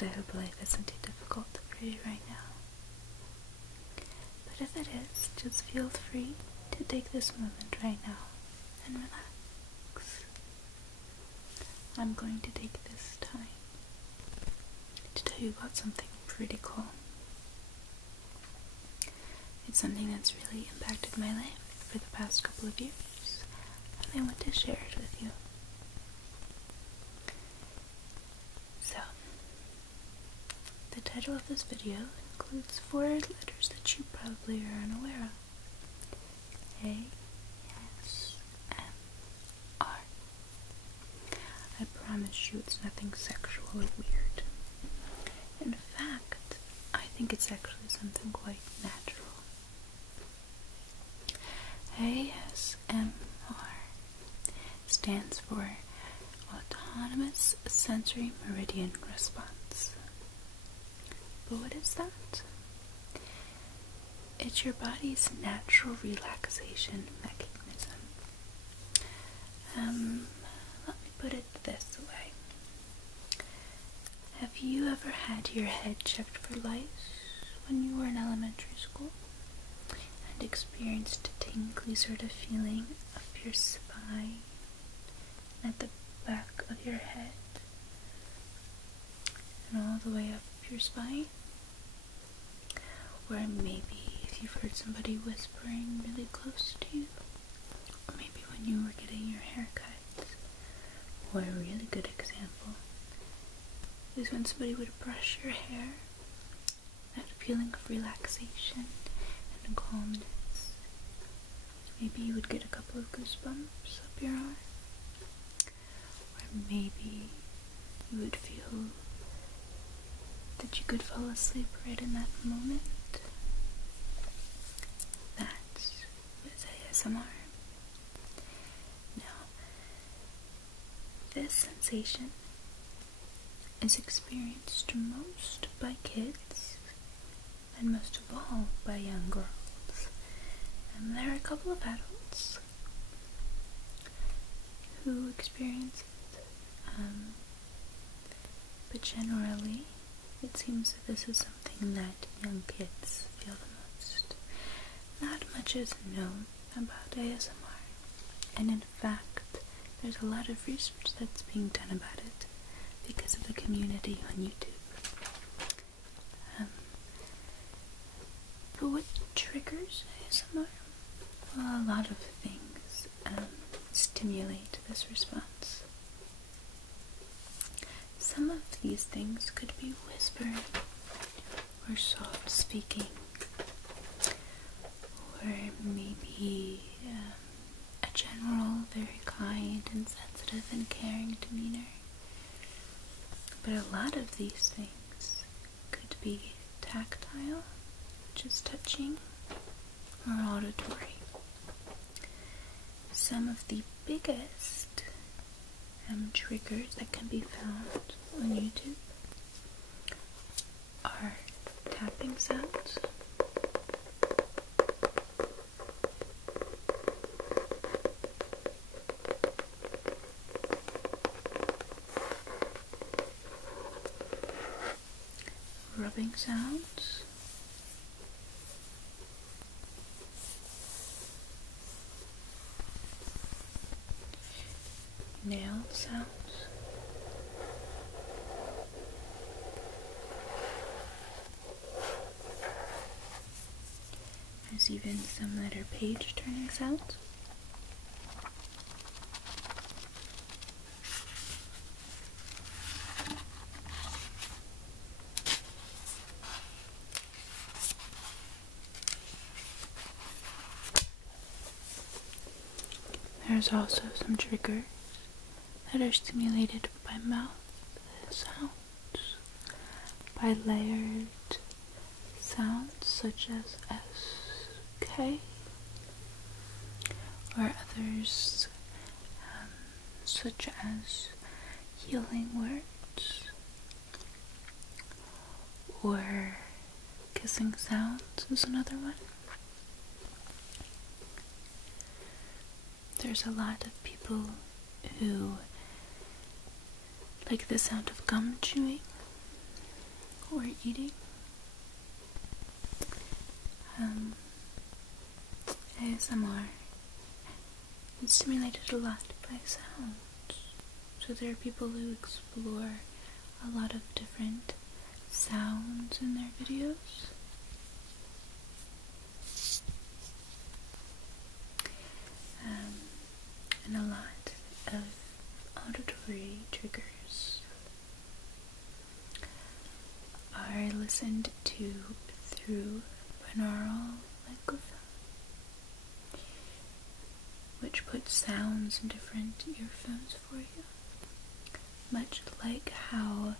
and I hope life isn't too difficult for you right now. But if it is, just feel free to take this moment right now and relax. I'm going to take this time to tell you about something pretty cool. It's something that's really impacted my life for the past couple of years, and I want to share it with you. So, the title of this video includes 4 letters that you probably are unaware of. A, S, M, R. I promise you it's nothing sexual or weird. In fact, I think it's actually something quite natural. ASMR stands for Autonomous Sensory Meridian Response. But what is that? It's your body's natural relaxation mechanism. Let me put it this way. Have you ever had your head checked for lice when you were in elementary school? And experienced a tingly sort of feeling up your spine and at the back of your head and all the way up your spine? Or maybe if you've heard somebody whispering really close to you, or maybe when you were getting your hair cut. Or a really good example is when somebody would brush your hair, that feeling of relaxation and calmness. Maybe you would get a couple of goosebumps up your arm. Or maybe you would feel that you could fall asleep right in that moment. That is ASMR. Now, this sensation is experienced most by kids and most of all by young girls. And there are a couple of adults who experience it, but generally it seems that this is something that young kids feel the most. Not much is known about ASMR, and in fact there's a lot of research that's being done about it because of the community on YouTube. But what triggers ASMR? Well, a lot of things stimulate this response. Some of these things could be whispering, or soft speaking, or maybe a general, very kind and sensitive and caring demeanor. But a lot of these things could be tactile, which is touching, or auditory. Some of the biggest triggers that can be found on YouTube are tapping sounds, rubbing sounds, nail sounds, there's even some that are page turning sounds. There's also some triggers that are stimulated by mouth sounds, by layered sounds such as SK, or others such as healing words, or kissing sounds is another one. There's a lot of people who like the sound of gum chewing, or eating. ASMR is stimulated a lot by sounds. So there are people who explore a lot of different sounds in their videos. And a lot of auditory triggers are listened to through binaural microphone, which puts sounds in different earphones for you, much like how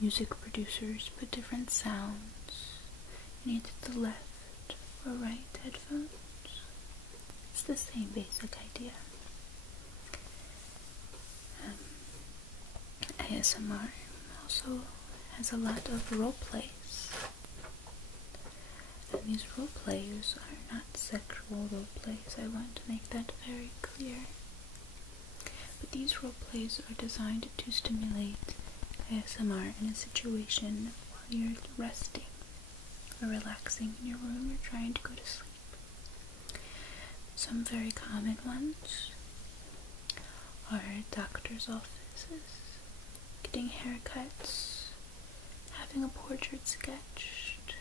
music producers put different sounds in either the left or right headphones. It's the same basic idea. ASMR also has a lot of role plays. And these role plays are not sexual role plays. I want to make that very clear. But these role plays are designed to stimulate ASMR in a situation while you're resting or relaxing in your room or trying to go to sleep. Some very common ones are doctor's offices, getting haircuts, having a portrait sketched,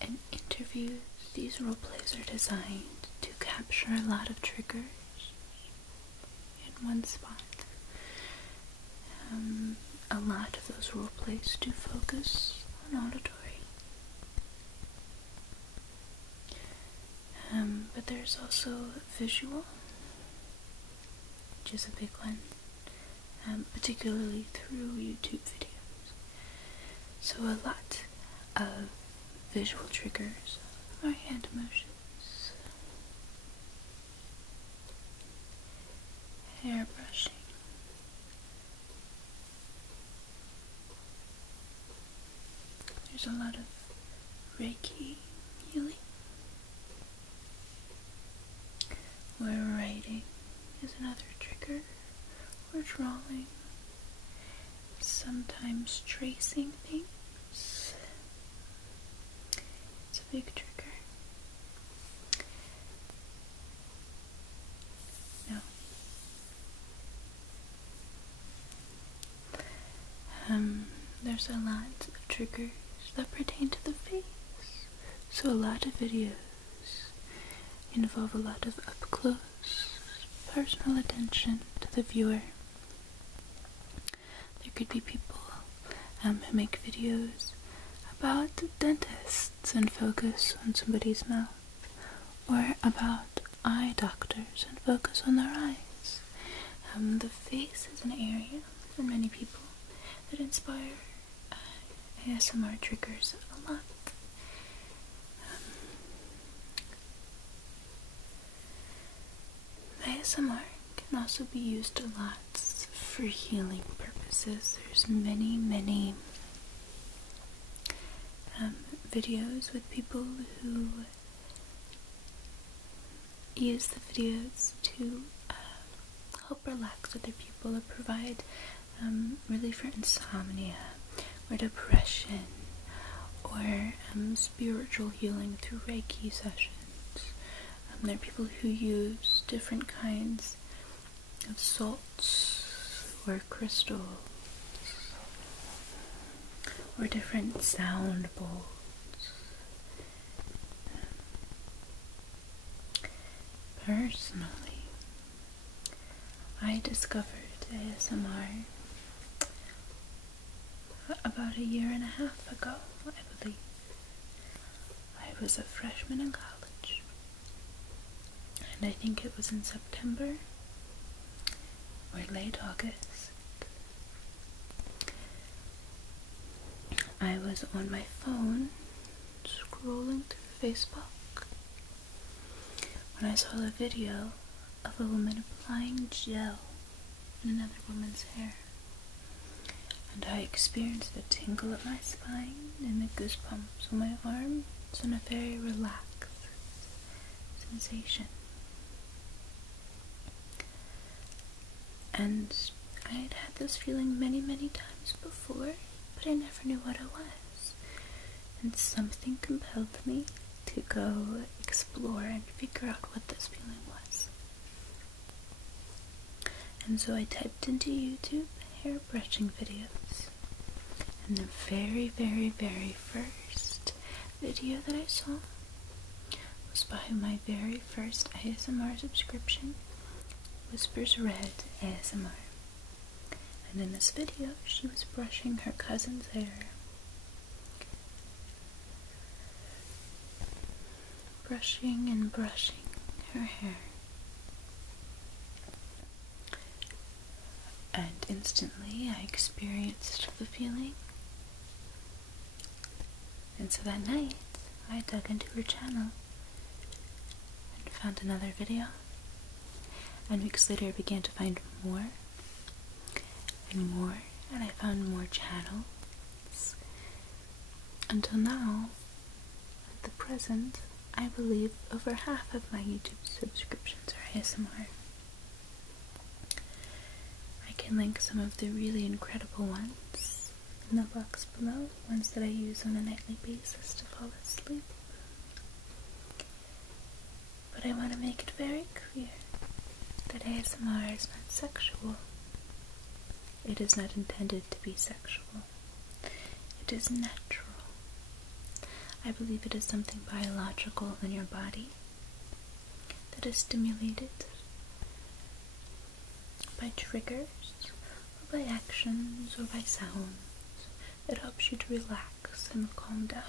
and interviews. These role plays are designed to capture a lot of triggers in one spot. A lot of those role plays do focus on auditory. But there's also visual, which is a big one, particularly through YouTube videos. So a lot of visual triggers are hand motions, hair brushing, there's a lot of Reiki healing, where writing is another trigger, or drawing, sometimes tracing things. It's a big trigger. No. There's a lot of triggers that pertain to the face. So a lot of videos involve a lot of up-close, personal attention to the viewer. There could be people who make videos about dentists and focus on somebody's mouth, or about eye doctors and focus on their eyes. The face is an area for many people that inspire ASMR triggers a lot. ASMR can also be used a lot for healing purposes. There's many videos with people who use the videos to help relax other people or provide relief for insomnia or depression or spiritual healing through Reiki sessions. There are people who use different kinds of salts or crystals or different sound bowls. Personally, I discovered ASMR about 1.5 years ago, I believe. I was a freshman in college, and I think it was in September or late August. I was on my phone scrolling through Facebook when I saw a video of a woman applying gel in another woman's hair, and I experienced a tingle up my spine and the goosebumps on my arms and a very relaxed sensation. And I had had this feeling many, many times before, but I never knew what it was. And something compelled me to go explore and figure out what this feeling was. And so I typed into YouTube hair brushing videos. And the very, very, very first video that I saw was by my very first ASMR subscription, Whispers Red ASMR. And in this video, she was brushing her cousin's hair. Brushing and brushing her hair. And instantly I experienced the feeling. And so that night, I dug into her channel and found another video. And weeks later I began to find more and more, and I found more channels. Until now, at the present, I believe over half of my YouTube subscriptions are ASMR. I can link some of the really incredible ones in the box below, ones that I use on a nightly basis to fall asleep. But I want to make it very clear that ASMR is not sexual. It is not intended to be sexual. It is natural. I believe it is something biological in your body that is stimulated by triggers, or by actions, or by sounds. It helps you to relax and calm down.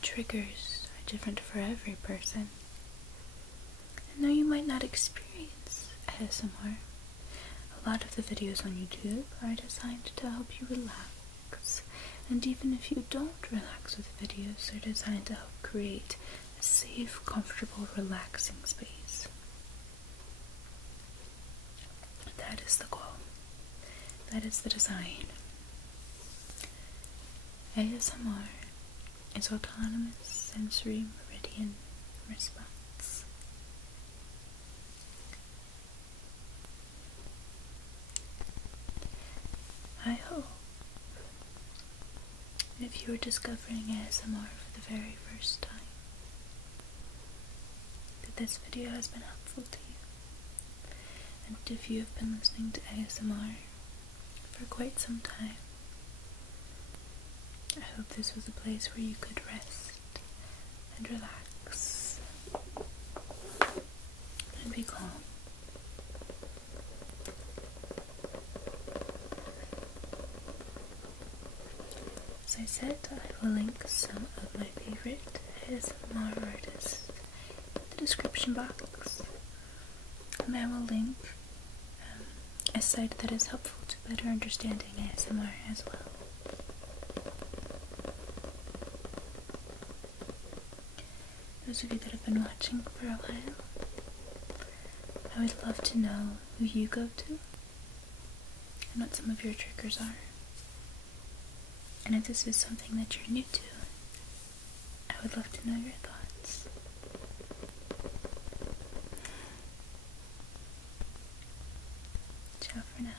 The triggers are different for every person. And though you might not experience ASMR, a lot of the videos on YouTube are designed to help you relax. And even if you don't relax with the videos, they're designed to help create a safe, comfortable, relaxing space. That is the goal. That is the design. ASMR is autonomous sensory meridian response. I hope if you are discovering ASMR for the very first time, that this video has been helpful to you. And if you have been listening to ASMR for quite some time, I hope this was a place where you could rest and relax and be calm. As I said, I will link some of my favorite ASMR artists in the description box, and I will link a site that is helpful to better understanding ASMR as well. Those of you that have been watching for a while, I would love to know who you go to and what some of your triggers are. And if this is something that you're new to, I would love to know your thoughts. Ciao for now.